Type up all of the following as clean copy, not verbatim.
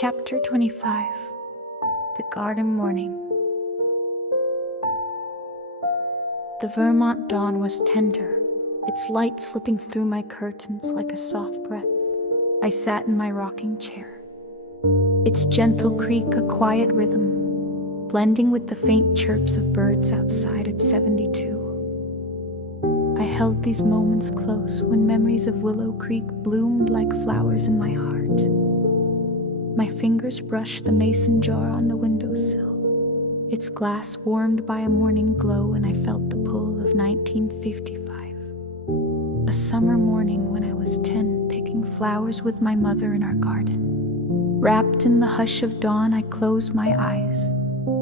Chapter 25. The Garden Morning. The Vermont dawn was tender, its light slipping through my curtains like a soft breath. I sat in my rocking chair. Its gentle creak a quiet rhythm, blending with the faint chirps of birds outside at 72. I held these moments close when memories of Willow Creek bloomed like flowers in my heart. My fingers brushed the mason jar on the windowsill, its glass warmed by a morning glow, and I felt the pull of 1955. A summer morning when I was 10, picking flowers with my mother in our garden. Wrapped in the hush of dawn, I closed my eyes,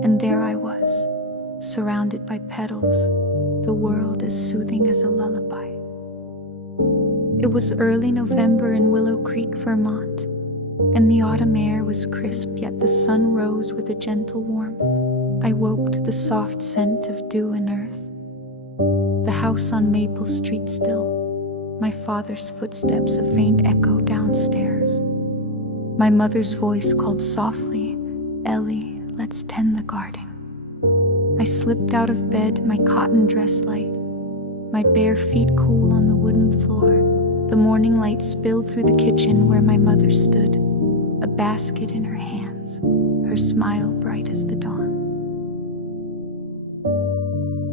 and there I was, surrounded by petals, the world as soothing as a lullaby. It was early November in Willow Creek, Vermont, and the autumn air was crisp, yet the sun rose with a gentle warmth. I woke to the soft scent of dew and earth. The house on Maple Street still, my father's footsteps a faint echo downstairs. My mother's voice called softly, "Ellie, let's tend the garden." I slipped out of bed, my cotton dress light, my bare feet cool on the wooden floor. The morning light spilled through the kitchen where my mother stood, a basket in her hands, her smile bright as the dawn.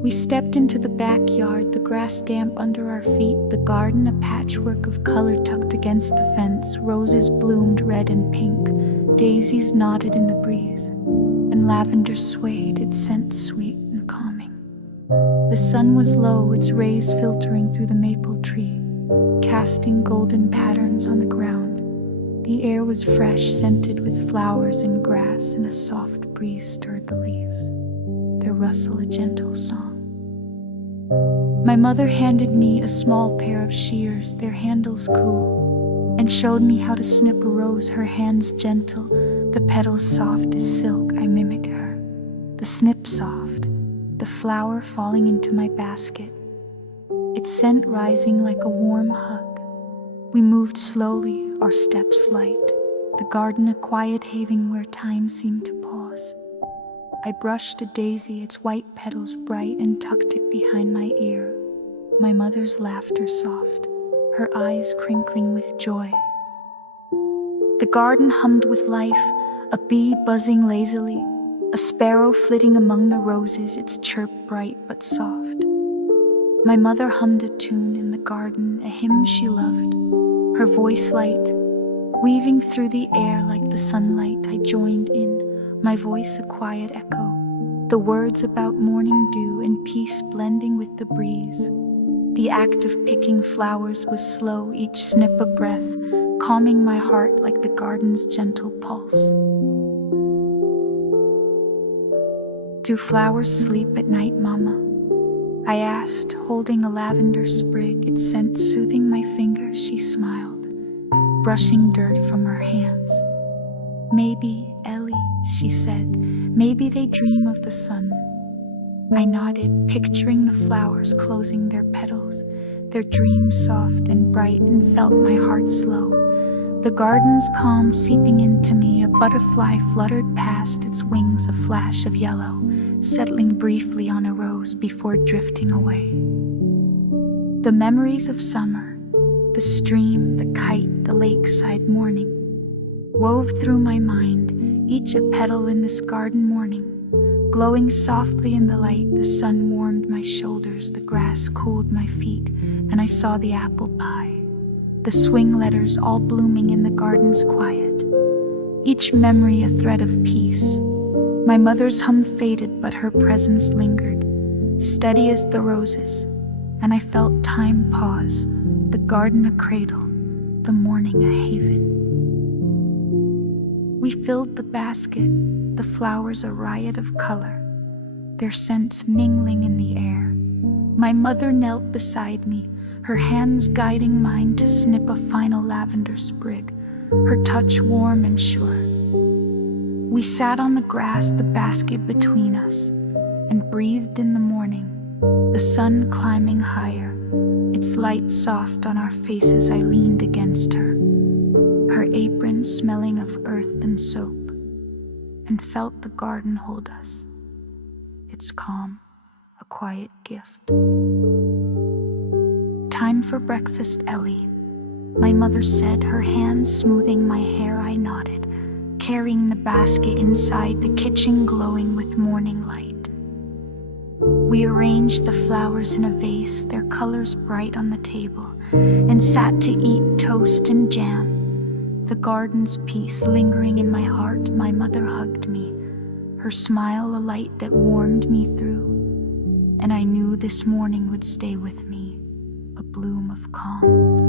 We stepped into the backyard, the grass damp under our feet, the garden a patchwork of color tucked against the fence. Roses bloomed red and pink, daisies nodded in the breeze, and lavender swayed, its scent sweet and calming. The sun was low, its rays filtering through the maple tree, casting golden patterns on the ground. The air was fresh, scented with flowers and grass, and a soft breeze stirred the leaves, their rustle a gentle song. My mother handed me a small pair of shears, their handles cool, and showed me how to snip a rose, her hands gentle, the petals soft as silk. I mimicked her, the snip soft, the flower falling into my basket, its scent rising like a warm hug. We moved slowly, our steps light, the garden a quiet haven where time seemed to pause. I brushed a daisy, its white petals bright, and tucked it behind my ear, my mother's laughter soft, her eyes crinkling with joy. The garden hummed with life, a bee buzzing lazily, a sparrow flitting among the roses, its chirp bright but soft. My mother hummed a tune in the garden, a hymn she loved, her voice light, weaving through the air like the sunlight. I joined in, my voice a quiet echo, the words about morning dew and peace blending with the breeze. The act of picking flowers was slow, each snip a breath, calming my heart like the garden's gentle pulse. "Do flowers sleep at night, Mama?" I asked, holding a lavender sprig, its scent soothing my fingers. She smiled, brushing dirt from her hands. "Maybe, Ellie," she said, "maybe they dream of the sun." I nodded, picturing the flowers closing their petals, their dreams soft and bright, and felt my heart slow. The garden's calm seeping into me, a butterfly fluttered past, its wings a flash of yellow, settling briefly on a rose before drifting away. The memories of summer, the stream, the kite, the lakeside morning, wove through my mind, each a petal in this garden morning. Glowing softly in the light, the sun warmed my shoulders, the grass cooled my feet, and I saw the apple pie, the swing letters all blooming in the garden's quiet. Each memory a thread of peace. My mother's hum faded, but her presence lingered, steady as the roses, and I felt time pause, the garden a cradle, the morning a haven. We filled the basket, the flowers a riot of color, their scents mingling in the air. My mother knelt beside me, her hands guiding mine to snip a final lavender sprig, her touch warm and sure. We sat on the grass, the basket between us, and breathed in the morning, the sun climbing higher, its light soft on our faces. I leaned against her, her apron smelling of earth and soap, and felt the garden hold us, its calm, a quiet gift. Time for breakfast, Ellie, my mother said, her hand smoothing my hair. I nodded, carrying the basket inside the kitchen glowing with morning light. We arranged the flowers in a vase, their colors bright on the table, and sat to eat toast and jam. The garden's peace lingering in my heart, my mother hugged me, her smile a light that warmed me through, and I knew this morning would stay with me, a bloom of calm.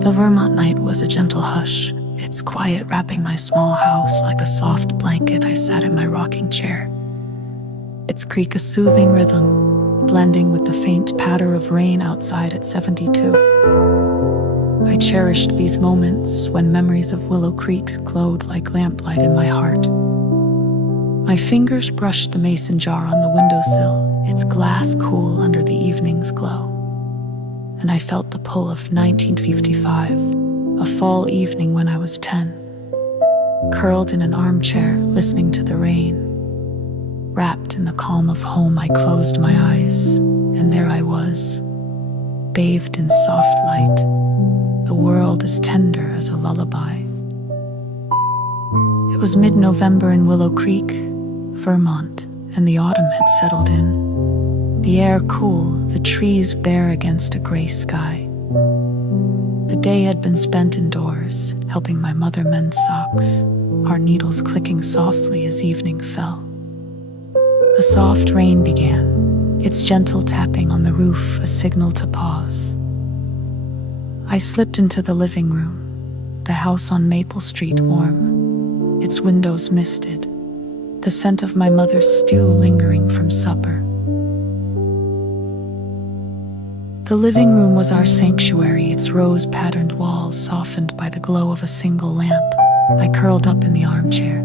The Vermont night was a gentle hush, its quiet wrapping my small house like a soft blanket. I sat in my rocking chair, its creak a soothing rhythm, blending with the faint patter of rain outside at 72. I cherished these moments when memories of Willow Creek glowed like lamplight in my heart. My fingers brushed the mason jar on the windowsill, its glass cool under the evening's glow. And I felt the pull of 1955, a fall evening when I was 10. Curled in an armchair, listening to the rain. Wrapped in the calm of home, I closed my eyes, and there I was, bathed in soft light, the world as tender as a lullaby. It was mid-November in Willow Creek, Vermont, and the autumn had settled in. The air cool, the trees bare against a gray sky. The day had been spent indoors, helping my mother mend socks, our needles clicking softly as evening fell. A soft rain began, its gentle tapping on the roof a signal to pause. I slipped into the living room, the house on Maple Street warm, its windows misted, the scent of my mother's stew lingering from supper. The living room was our sanctuary, its rose-patterned walls softened by the glow of a single lamp. I curled up in the armchair,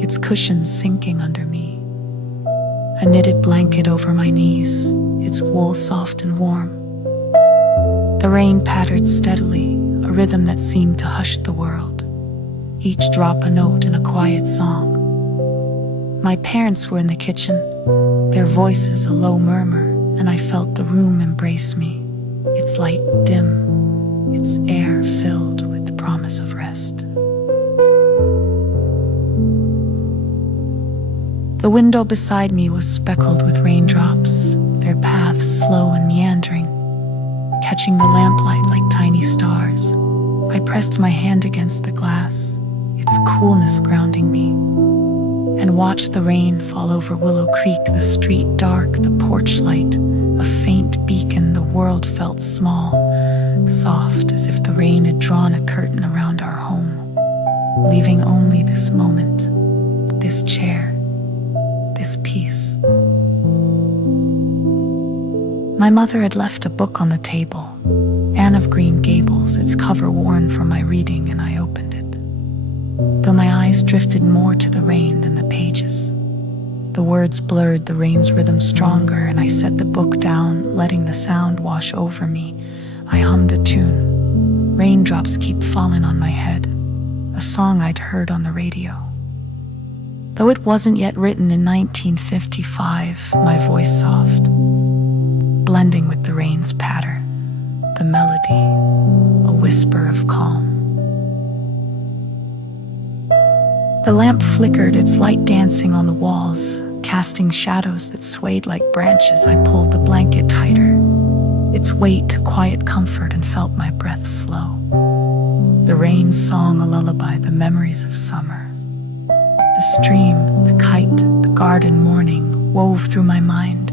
its cushions sinking under me. A knitted blanket over my knees, its wool soft and warm. The rain pattered steadily, a rhythm that seemed to hush the world, each drop a note in a quiet song. My parents were in the kitchen, their voices a low murmur, and I felt the room embrace me, its light dim, its air filled with the promise of rest. The window beside me was speckled with raindrops, their paths slow and meandering, catching the lamplight like tiny stars. I pressed my hand against the glass, its coolness grounding me, and watched the rain fall over Willow Creek, the street dark, the porch light, a faint beacon. The world felt small, soft, as if the rain had drawn a curtain around our home, leaving only this moment, this chair, this peace. My mother had left a book on the table, Anne of Green Gables, its cover worn from my reading, and I opened it. Though my eyes drifted more to the rain than the pages. The words blurred, the rain's rhythm stronger, and I set the book down, letting the sound wash over me. I hummed a tune. Raindrops keep falling on my head, a song I'd heard on the radio. Though it wasn't yet written in 1955, my voice soft, blending with the rain's patter, the melody, a whisper of calm. The lamp flickered, its light dancing on the walls, casting shadows that swayed like branches. I pulled the blanket tighter, its weight a quiet comfort, and felt my breath slow. The rain song a lullaby, the memories of summer. The stream, the kite, the garden morning wove through my mind,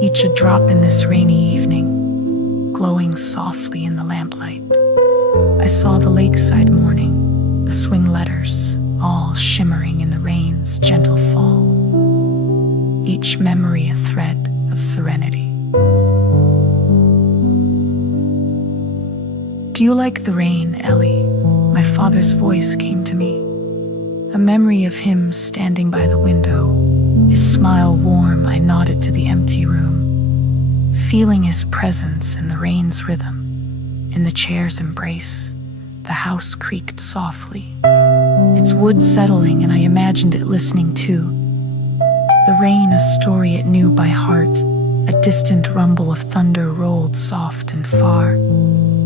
each a drop in this rainy evening, glowing softly in the lamplight. I saw the lakeside morning, the swing letters, all shimmering in the rain's gentle fall. each memory a thread of serenity. "Do you like the rain, Ellie?" My father's voice came to me. A memory of him standing by the window, his smile warm. I nodded to the empty room, feeling his presence in the rain's rhythm. In the chair's embrace, the house creaked softly, its wood settling, and I imagined it listening too. The rain, a story it knew by heart. A distant rumble of thunder rolled soft and far,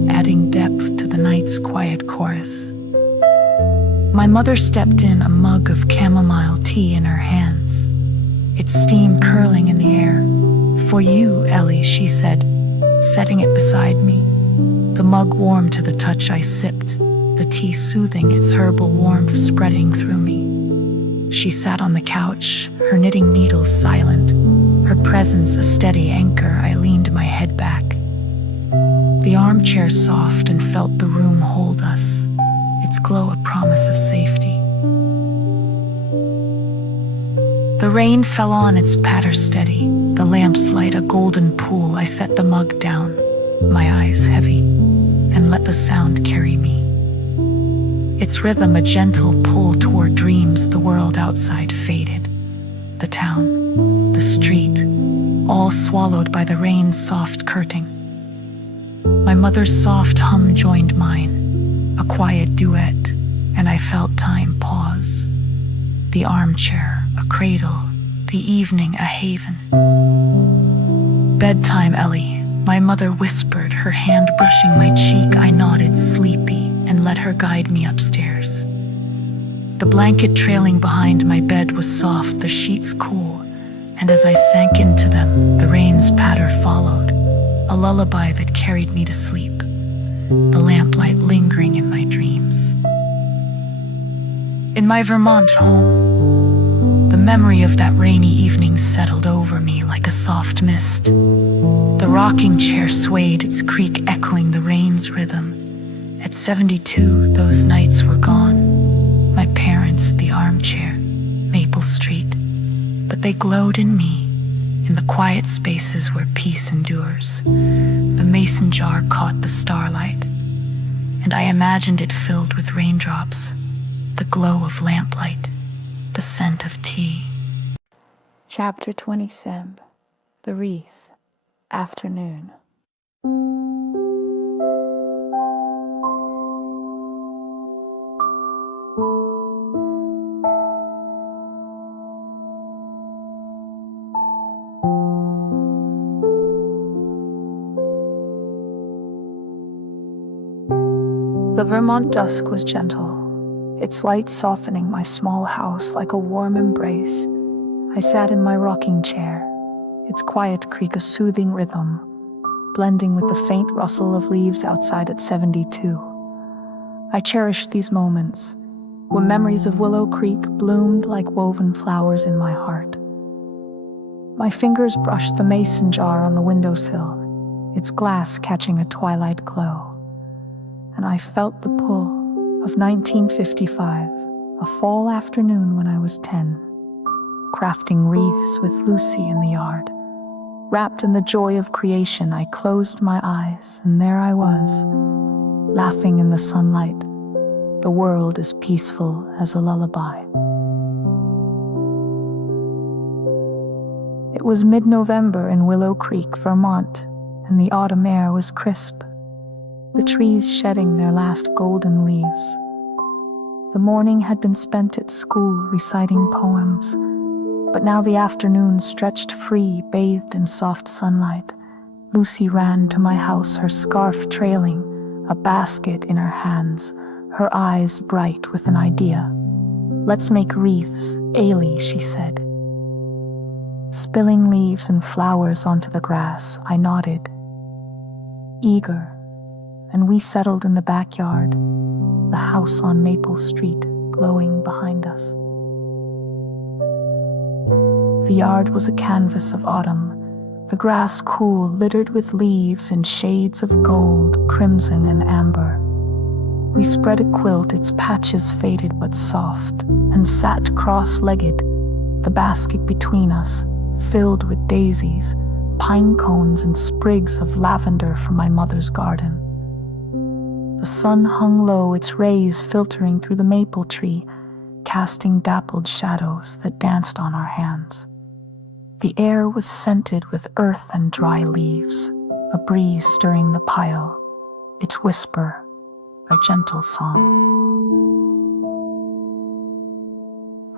adding depth to the night's quiet chorus. My mother stepped in, a mug of chamomile tea in her hands, its steam curling in the air. "For you, Ellie," she said, setting it beside me. The mug warm to the touch, I sipped, the tea soothing, its herbal warmth spreading through me. She sat on the couch, her knitting needles silent, her presence a steady anchor. I leaned my head back, the armchair soft, and felt the room hold us, its glow a promise of safety. The rain fell on, its patter steady, the lamp's light a golden pool. I set the mug down, my eyes heavy, and let the sound carry me. Its rhythm a gentle pull toward dreams. The world outside faded, the town, the street, all swallowed by the rain's soft curtain. My mother's soft hum joined mine, a quiet duet, and I felt time pause. The armchair, a cradle, the evening a haven. "Bedtime, Ellie," my mother whispered, her hand brushing my cheek. I nodded, sleepy, and let her guide me upstairs. The blanket trailing behind my bed was soft, the sheets cool, and as I sank into them, the rain's patter followed, a lullaby that carried me to sleep, the lamplight lingering in my dreams. In my Vermont home, the memory of that rainy evening settled over me like a soft mist. The rocking chair swayed, its creak echoing the rain's rhythm. At 72, those nights were gone. My parents, the armchair, Maple Street, but they glowed in me, in the quiet spaces where peace endures. The mason jar caught the starlight, and I imagined it filled with raindrops, the glow of lamplight, the scent of tea. Chapter 27. The Wreath. Afternoon. The Vermont dusk was gentle, its light softening my small house like a warm embrace. I sat in my rocking chair, its quiet creak a soothing rhythm, blending with the faint rustle of leaves outside at 72. I cherished these moments, when memories of Willow Creek bloomed like woven flowers in my heart. My fingers brushed the mason jar on the windowsill, its glass catching a twilight glow. And I felt the pull of 1955, a fall afternoon when I was 10, crafting wreaths with Lucy in the yard. Wrapped in the joy of creation, I closed my eyes, and there I was, laughing in the sunlight, the world as peaceful as a lullaby. It was mid-November in Willow Creek, Vermont, and the autumn air was crisp, the trees shedding their last golden leaves. The morning had been spent at school reciting poems, but now the afternoon stretched free, bathed in soft sunlight. Lucy ran to my house, her scarf trailing, a basket in her hands, her eyes bright with an idea. "Let's make wreaths, Ailey," she said. Spilling leaves and flowers onto the grass, I nodded, eager, and we settled in the backyard, the house on Maple Street glowing behind us. The yard was a canvas of autumn, the grass cool, littered with leaves in shades of gold, crimson, and amber. We spread a quilt, its patches faded but soft, and sat cross-legged, the basket between us, filled with daisies, pine cones, and sprigs of lavender from my mother's garden. The sun hung low, its rays filtering through the maple tree, casting dappled shadows that danced on our hands. The air was scented with earth and dry leaves, a breeze stirring the pile, its whisper a gentle song.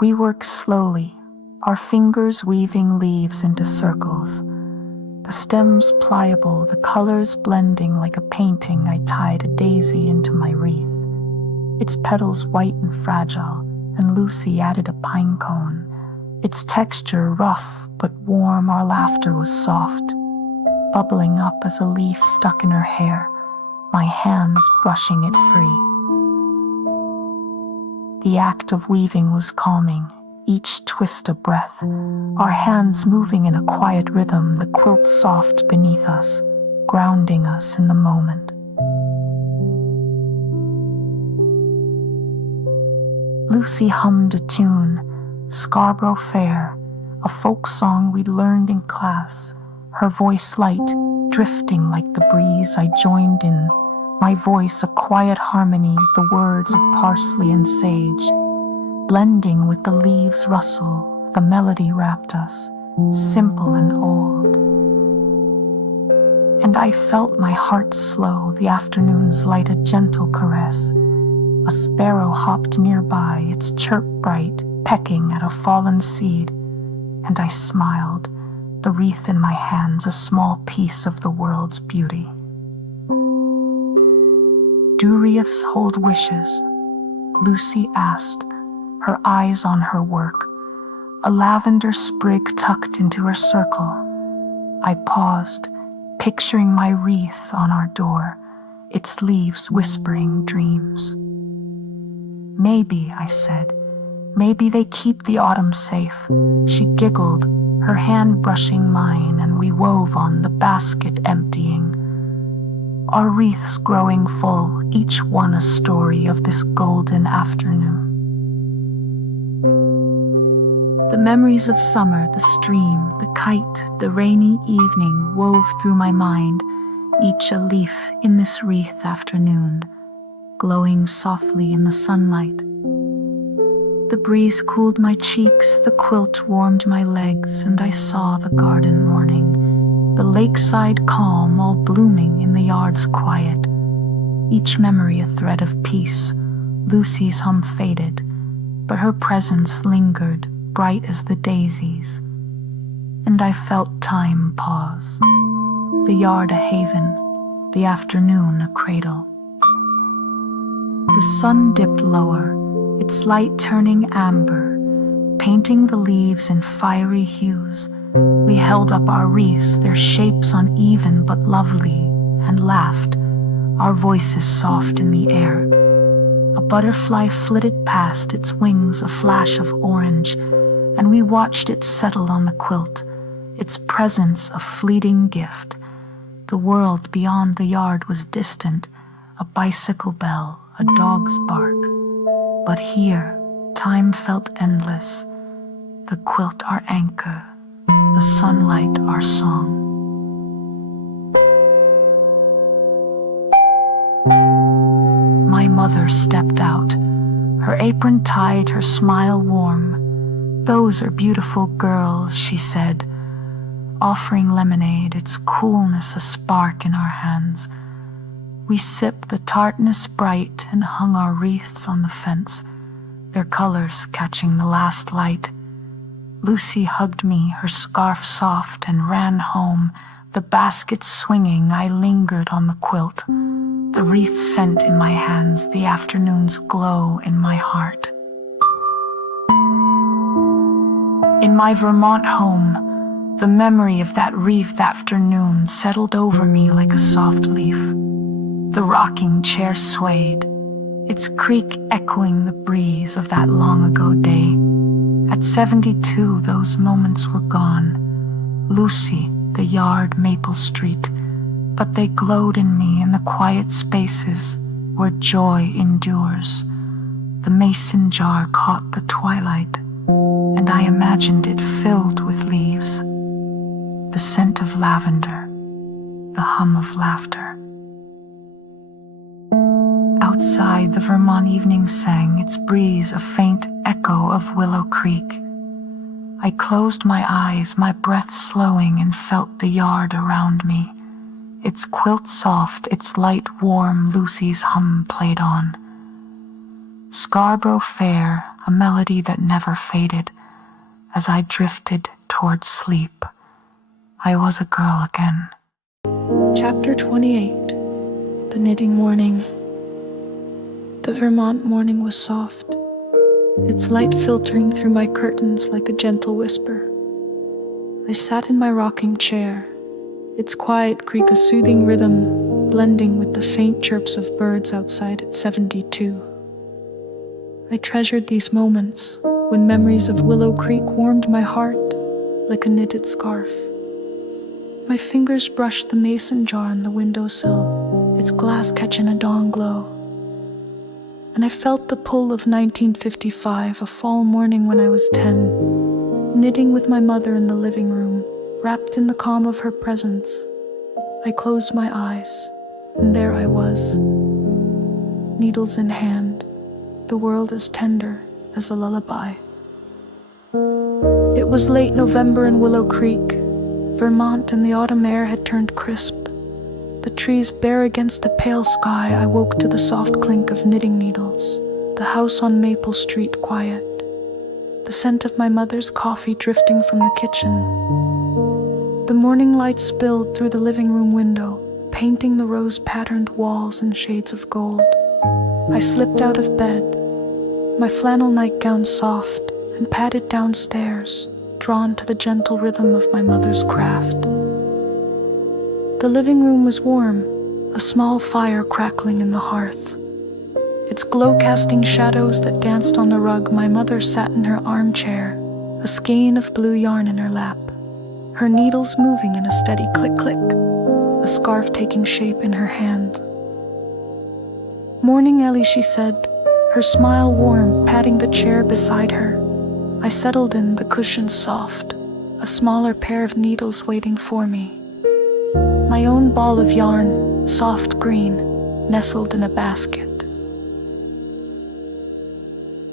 We worked slowly, our fingers weaving leaves into circles, the stems pliable, the colors blending like a painting. I tied a daisy into my wreath, its petals white and fragile, and Lucy added a pine cone, its texture rough but warm. Our laughter was soft, bubbling up as a leaf stuck in her hair, my hands brushing it free. The act of weaving was calming, each twist a breath, our hands moving in a quiet rhythm, the quilt soft beneath us, grounding us in the moment. Lucy hummed a tune, Scarborough Fair, a folk song we'd learned in class, her voice light, drifting like the breeze. I joined in, my voice a quiet harmony, the words of parsley and sage, blending with the leaves' rustle. The melody wrapped us, simple and old. And I felt my heart slow, the afternoon's light a gentle caress. A sparrow hopped nearby, its chirp bright, pecking at a fallen seed, and I smiled, the wreath in my hands a small piece of the world's beauty. Do wreaths hold wishes? Lucy asked, her eyes on her work, a lavender sprig tucked into her circle. I paused, picturing my wreath on our door, its leaves whispering dreams. Maybe, I said, maybe they keep the autumn safe. She giggled, her hand brushing mine, and we wove on, the basket emptying. Our wreaths growing full, each one a story of this golden afternoon. The memories of summer, the stream, the kite, the rainy evening wove through my mind, each a leaf in this wreath afternoon, glowing softly in the sunlight. The breeze cooled my cheeks, the quilt warmed my legs, and I saw the garden morning, the lakeside calm all blooming in the yard's quiet. Each memory a thread of peace. Lucy's hum faded, but her presence lingered, bright as the daisies. And I felt time pause, the yard a haven, the afternoon a cradle. The sun dipped lower, its light turning amber, painting the leaves in fiery hues. We held up our wreaths, their shapes uneven but lovely, and laughed, our voices soft in the air. A butterfly flitted past, its wings a flash of orange, and we watched it settle on the quilt, its presence a fleeting gift. The world beyond the yard was distant, a bicycle bell, a dog's bark. But here, time felt endless, the quilt our anchor, the sunlight our song. My mother stepped out, her apron tied, her smile warm. "Those are beautiful girls," she said, offering lemonade, its coolness a spark in our hands. We sipped, the tartness bright, and hung our wreaths on the fence, their colors catching the last light. Lucy hugged me, her scarf soft, and ran home, the basket swinging. I lingered on the quilt, the wreath scent in my hands, the afternoon's glow in my heart. In my Vermont home, the memory of that wreath afternoon settled over me like a soft leaf. The rocking chair swayed, its creak echoing the breeze of that long-ago day. At 72, those moments were gone. Lucy, the yard, Maple Street, but they glowed in me in the quiet spaces where joy endures. The mason jar caught the twilight, and I imagined it filled with leaves. the scent of lavender, the hum of laughter. Outside, the Vermont evening sang, its breeze a faint echo of Willow Creek. I closed my eyes, my breath slowing, and felt the yard around me. Its quilt soft, its light warm, Lucy's hum played on. Scarborough Fair, a melody that never faded. As I drifted towards sleep, I was a girl again. Chapter 28. The Knitting Morning. The Vermont morning was soft, its light filtering through my curtains like a gentle whisper. I sat in my rocking chair, its quiet creak a soothing rhythm, blending with the faint chirps of birds outside at 72. I treasured these moments when memories of Willow Creek warmed my heart like a knitted scarf. My fingers brushed the mason jar on the windowsill, its glass catching a dawn glow. And I felt the pull of 1955, a fall morning when I was 10, knitting with my mother in the living room, wrapped in the calm of her presence. I closed my eyes, and there I was, needles in hand, the world as tender as a lullaby. It was late November in Willow Creek, Vermont, and the autumn air had turned crisp. The trees bare against a pale sky, I woke to the soft clink of knitting needles, the house on Maple Street quiet, the scent of my mother's coffee drifting from the kitchen. The morning light spilled through the living room window, painting the rose-patterned walls in shades of gold. I slipped out of bed, my flannel nightgown soft, and padded downstairs, drawn to the gentle rhythm of my mother's craft. The living room was warm, a small fire crackling in the hearth. Its glow casting shadows that danced on the rug. My mother sat in her armchair, a skein of blue yarn in her lap, her needles moving in a steady click-click, a scarf taking shape in her hand. "Morning, Ellie," she said, her smile warm, patting the chair beside her. I settled in, the cushions soft, a smaller pair of needles waiting for me. My own ball of yarn, soft green, nestled in a basket.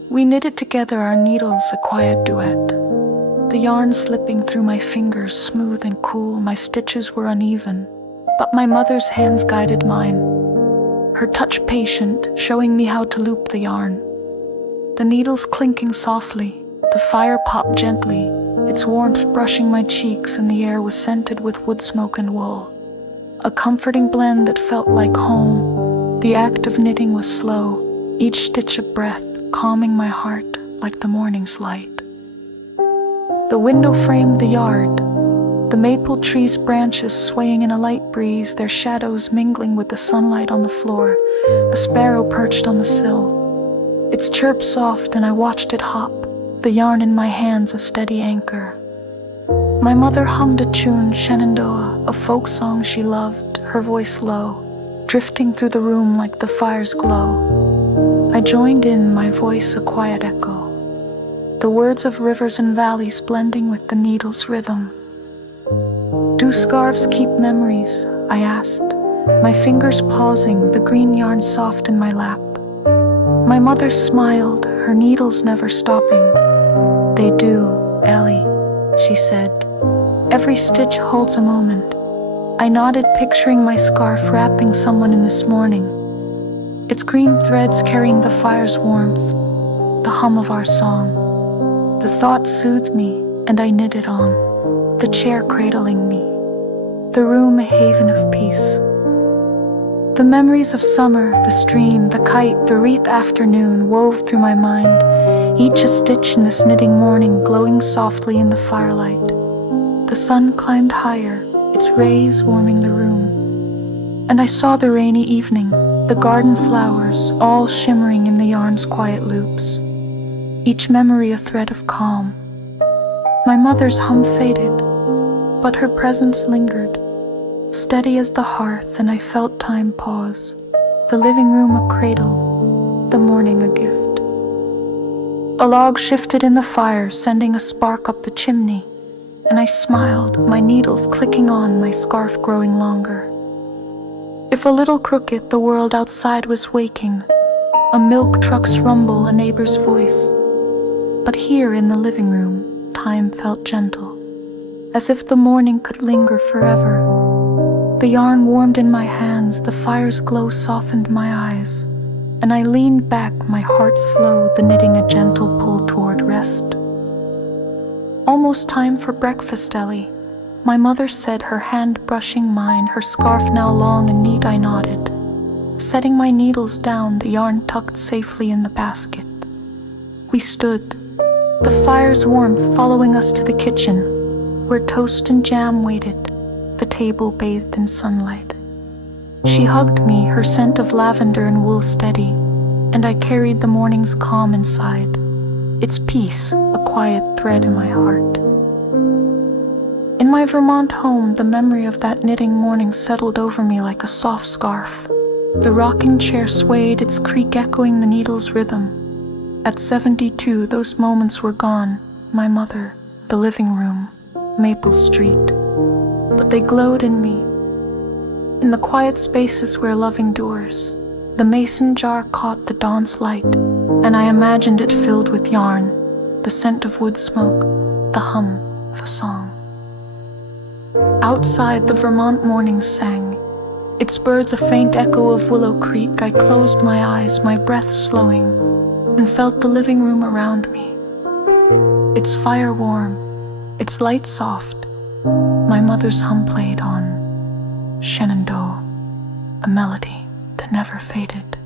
We knitted together, our needles a quiet duet. The yarn slipping through my fingers, smooth and cool. My stitches were uneven, but my mother's hands guided mine, her touch patient, showing me how to loop the yarn. The needles clinking softly, the fire popped gently, its warmth brushing my cheeks, and the air was scented with wood smoke and wool. A comforting blend that felt like home. The act of knitting was slow, each stitch a breath, calming my heart like the morning's light. The window framed the yard, the maple tree's branches swaying in a light breeze, their shadows mingling with the sunlight on the floor. A sparrow perched on the sill, its chirp soft, and I watched it hop, the yarn in my hands a steady anchor. My mother hummed a tune, Shenandoah, a folk song she loved, her voice low, drifting through the room like the fire's glow. I joined in, my voice a quiet echo, the words of rivers and valleys blending with the needle's rhythm. "Do scarves keep memories?" I asked, my fingers pausing, the green yarn soft in my lap. My mother smiled, her needles never stopping. "They do, Ellie," she said. "Every stitch holds a moment." I nodded, picturing my scarf wrapping someone in this morning, its green threads carrying the fire's warmth, the hum of our song. The thought soothed me, and I knitted on, the chair cradling me, the room a haven of peace. The memories of summer, the stream, the kite, the wreath afternoon wove through my mind, each a stitch in this knitting morning, glowing softly in the firelight. The sun climbed higher, its rays warming the room, and I saw the rainy evening, the garden flowers, all shimmering in the yarn's quiet loops, each memory a thread of calm. My mother's hum faded, but her presence lingered, steady as the hearth, and I felt time pause, the living room a cradle, the morning a gift. A log shifted in the fire, sending a spark up the chimney. and I smiled, my needles clicking on, my scarf growing longer. If a little crooked, the world outside was waking, a milk truck's rumble, a neighbor's voice. But here in the living room, time felt gentle, as if the morning could linger forever. The yarn warmed in my hands, the fire's glow softened my eyes, and I leaned back, my heart slow, the knitting a gentle pull toward rest. Almost time for breakfast, Ellie, my mother said, her hand brushing mine, her scarf now long and neat. I nodded, setting my needles down, the yarn tucked safely in the basket. We stood, the fire's warmth following us to the kitchen, where toast and jam waited, the table bathed in sunlight. She hugged me, her scent of lavender and wool steady, and I carried the morning's calm inside, its peace a quiet thread in my heart. In my Vermont home, the memory of that knitting morning settled over me like a soft scarf. The rocking chair swayed, its creak echoing the needle's rhythm. At 72, those moments were gone. My mother, the living room, Maple Street. But they glowed in me. In the quiet spaces where love endures, the mason jar caught the dawn's light, and I imagined it filled with yarn, the scent of wood smoke, the hum of a song. Outside, the Vermont morning sang, its birds a faint echo of Willow Creek. I closed my eyes, my breath slowing, and felt the living room around me. Its fire warm, its light soft. My mother's hum played on Shenandoah, a melody that never faded.